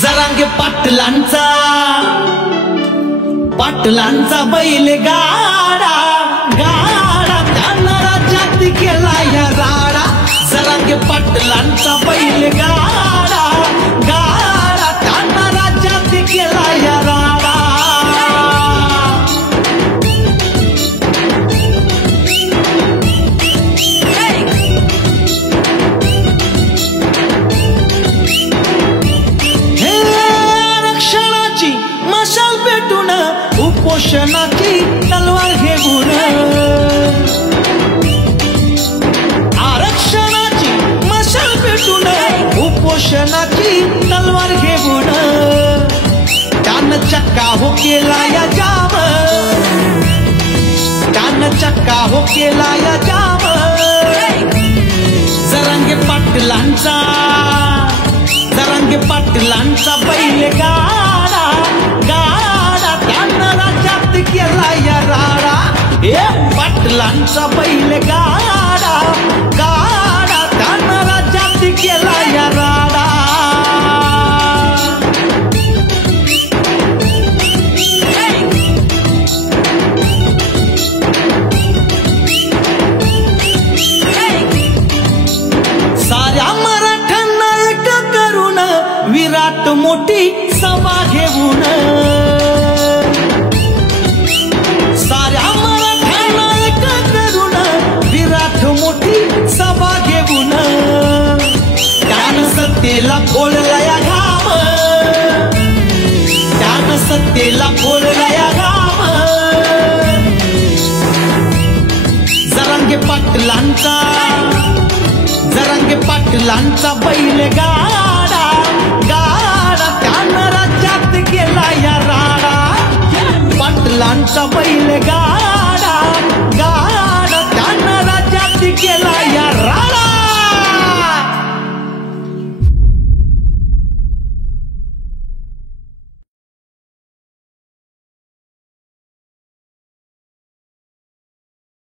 जरांगे पाटलांचा बैल गाडा गाडा त्यानं राज्यात केला या राडा। जरांगे पाटलांचा बैल गाडा गाडा त्यानं राज्यात केला या राडा। मशाल पेटून उपोषणाची तलवार घेऊन आरक्षणाची मशाल पेटून उपोषणाची तलवार घेऊन त्यानं चक्का हो केला या जाम, त्यानं चक्का हो केला या जाम। जरांगे पाटलांचा बैल गाडा गाडा त्यानं राज्यात केला या राडा। पाटलांचा बैल गाडा गाडा त्यानं राज्यात केला या राडा। साऱ्या मराठ्यांना एक करून विराट मोठी सभा घेऊन, साऱ्या मराठ्यांना एक करून विराट मोठी सभा घेऊन त्यानं सत्तेला फोडला या घाम, त्यानं सत्तेला फोडला या घाम। जरांगे पाटलांचा बैल गाडा गाडा त्यानं राज्यात केला या राडा। पाटलांचा बैल गाडा